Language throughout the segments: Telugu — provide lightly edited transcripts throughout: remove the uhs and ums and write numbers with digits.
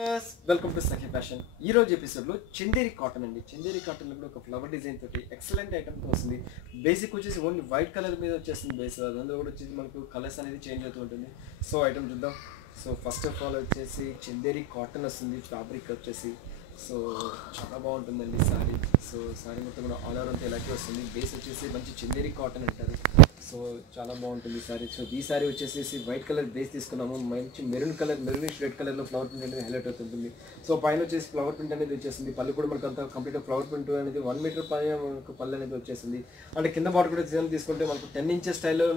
Welcome to Sakhi fashion. ఈ రోజు ఎపిసోడ్లో చందేరి కాటన్ అండి. చందేరి కాటన్ కూడా ఒక ఫ్లవర్ డిజైన్ తోటి ఎక్సలెంట్ ఐటమ్తో వస్తుంది. బేసిక్ వచ్చేసి ఓన్లీ వైట్ కలర్ మీద వచ్చేస్తుంది బేస్. అందులో కూడా వచ్చేసి మనకు కలర్స్ అనేది చేంజ్ అవుతూ ఉంటుంది. సో ఐటమ్ చూద్దాం. సో ఫస్ట్ ఆఫ్ ఆల్ వచ్చేసి చందేరి కాటన్ వస్తుంది. ఫ్యాబ్రిక్ వచ్చేసి సో చాలా బాగుంటుందండి సారీ. సో సారీ మొత్తం కూడా ఆల్ ఓవర్ అంతా ఇలాగే వస్తుంది. బేస్ వచ్చేసి మంచి చందేరి కాటన్ అంటారు. సో చాలా బాగుంటుంది సారీ. సో ఈ సారీ వచ్చేసి వైట్ కలర్ బేస్ తీసుకున్నాము. మంచి మెరూన్ కలర్, మెరూనిష్ రెడ్ కలర్లో ఫ్లవర్ ప్రింట్ అనేది హైలైట్ అవుతుంటుంది. సో పైన వచ్చేసి ఫ్లవర్ ప్రింట్ అనేది వచ్చేసింది. పళ్ళు కూడా మనకు అంతా కంప్లీట్ ఫ్లవర్ ప్రింట్ అనేది 1 మీటర్ పైన మనకు పళ్ళు అనేది వచ్చేసింది. అంటే కింద బార్డర్ కూడా డిజైన్ తీసుకుంటే మనకు 10 ఇంచెస్ స్టైల్లో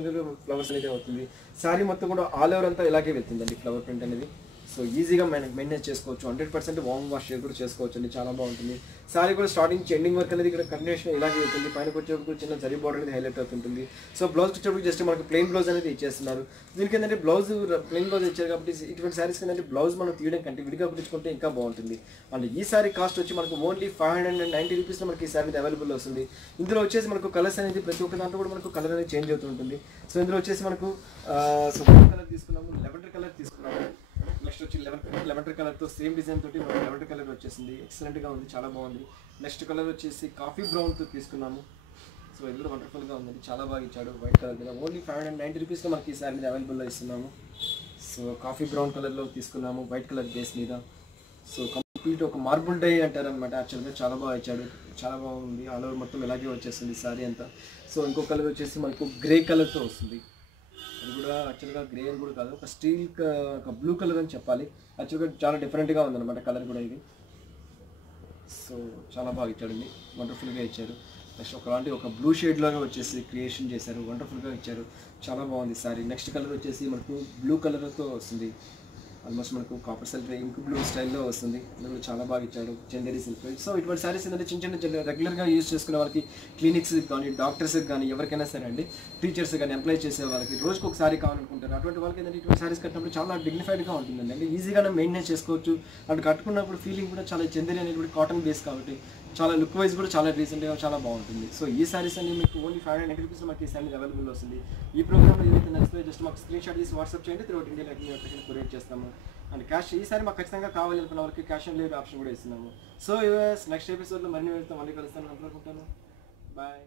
ఫ్లవర్స్ అనేది అవుతుంది. సారీ మొత్తం కూడా ఆల్ ఓవర్ అంతా ఇలాగే వెళ్తుందండి ఫ్లవర్ ప్రింట్ అనేది. సో ఈజీగా మెయింటైన్ చేసుకోవచ్చు. 100% వామ్ వాష్ కూడా చేసుకోవచ్చు అండి. చాలా బాగుంటుంది. సారీ కూడా స్టార్టింగ్ ఎండింగ్ వర్క్ అనేది ఇక్కడ కంటిన్యూషన్ ఇలాగే అవుతుంది. పైన వచ్చేటప్పుడు చిన్న జరీ బార్డర్ అనేది హైలైట్ అవుతుంటుంది. సో బ్లౌజ్ వచ్చేటప్పుడు జస్ట్ మనకు ప్లెయిన్ బ్లౌజ్ అనేది ఇచ్చేస్తున్నారు. దీనికి ఏంటంటే బ్లౌజ్ ప్లెయిన్ బ్లౌజ్ ఇచ్చారు కాబట్టి ఇటువంటి సారీస్ ఏంటంటే బ్లౌజ్ మనం తీయడం కంటే విడిగా కుట్టించుకుంటే ఇంకా బాగుంటుంది. అండ్ ఈ సారీ కాస్ట్ వచ్చి మనకు ఓన్లీ 590 రూపీస్లో మనకి ఈ సారీ అవైలబుల్ వస్తుంది. ఇందులో వచ్చేసి మనకు కలర్స్ అనేది ప్రతి ఒక్క దాంట్లో కూడా మనకు కలర్ అనేది చేంజ్ అవుతుంటుంది. సో ఇందులో వచ్చేసి మనకు కలర్ తీసుకున్నాము, లెవెండర్ కలర్ తీసుకున్నాము. నెక్స్ట్ వచ్చి లెవెండర్ కలర్తో సేమ్ డిజైన్ తోటి మనకు లెవెండర్ కలర్ వచ్చేసింది. ఎక్సలెంట్గా ఉంది, చాలా బాగుంది. నెక్స్ట్ కలర్ వచ్చేసి కాఫీ బ్రౌన్తో తీసుకున్నాము. సో ఇది కూడా వండర్ఫుల్గా ఉందండి, చాలా బాగా ఇచ్చాడు. వైట్ కలర్ మీద ఓన్లీ 590 రూపీస్లో మనకి ఈ సారీ మీద అవైలబుల్లో ఇస్తున్నాము. సో కాఫీ బ్రౌన్ కలర్లో తీసుకున్నాము వైట్ కలర్ బేస్ మీద. సో కంప్లీట్ ఒక మార్బుల్ డై అంటారనమాట. యాక్చువల్గా చాలా బాగా ఇచ్చాడు, చాలా బాగుంది. ఆల్ ఓవర్ మొత్తం ఇలాగే వచ్చేస్తుంది సారీ అంతా. సో ఇంకో కలర్ వచ్చేసి మనకు గ్రే కలర్తో వస్తుంది. అది కూడా యాక్చువల్గా గ్రే అని కూడా కాదు, ఒక స్టీల్ ఒక బ్లూ కలర్ అని చెప్పాలి. యాక్చువల్గా చాలా డిఫరెంట్గా ఉందన్నమాట కలర్ కూడా ఇది. సో చాలా బాగా ఇచ్చాడండి, వండర్ఫుల్గా ఇచ్చారు. నెక్స్ట్ ఒక బ్లూ షేడ్లోనే వచ్చేసి క్రియేషన్ చేశారు, వండర్ఫుల్గా ఇచ్చారు, చాలా బాగుంది సారీ. నెక్స్ట్ కలర్ వచ్చేసి మనకు బ్లూ కలర్తో వస్తుంది. ఆల్మోస్ట్ మనకు కాపర్ సిల్క్ ఇంక్ బ్లూ స్టైల్లో వస్తుంది. అందులో చాలా బాగా ఇచ్చాడు చందేరి సిల్క్. సో ఇటువంటి సారీస్ ఏంటంటే చిన్న రెగ్యులర్గా యూజ్ చేసుకునే వాళ్ళకి, క్లినిక్స్కి కానీ, డాక్టర్స్కి కానీ, ఎవరికైనా సరే అండి, టీచర్స్ కానీ, ఎంప్లాయ్ చేసే వాళ్ళకి రోజుకు ఒక సారీ కావాలనుకుంటారు. అటువంటి వాళ్ళకి ఏంటంటే ఇటువంటి సారీస్ కట్టినప్పుడు చాలా డిగ్నిఫైడ్గా ఉంటుందండి. అంటే ఈజీగానే మెయింటైన్ చేసుకోవచ్చు. అండ్ కట్టుకున్నప్పుడు ఫీలింగ్ కూడా చాలా చందేరి అనేది కాటన్ బేస్ కాబట్టి చాలా లుక్ వైజ్ కూడా చాలా రీసెంట్గా చాలా బాగుంటుంది. సో ఈ సారీస్ అన్ని మీకు ఓన్లీ 590 రూపీస్ మనకి ఈ సారీ అవైలబుల్ వస్తుంది. ఈ ప్రోగ్రామ్లో ఏదైతే నచ్చితే జస్ట్ మాకు స్క్రీన్ షాట్ తీసి వాట్సాప్ చేయండి. త్రూఅవుట్ ఇండియా కొరియర్ చేస్తాము. అండ్ క్యాష్ ఈసారి మాకు ఖచ్చితంగా కావాలి అనుకున్న వాళ్ళకి క్యాష్ ఆన్ డెలివరీ ఆప్షన్ కూడా ఇస్తున్నాము. సో నెక్స్ట్ ఎపిసోడ్లో మళ్ళీ వెళ్తాం, మళ్ళీ కలుస్తాను అనుకుంటాను. బాయ్.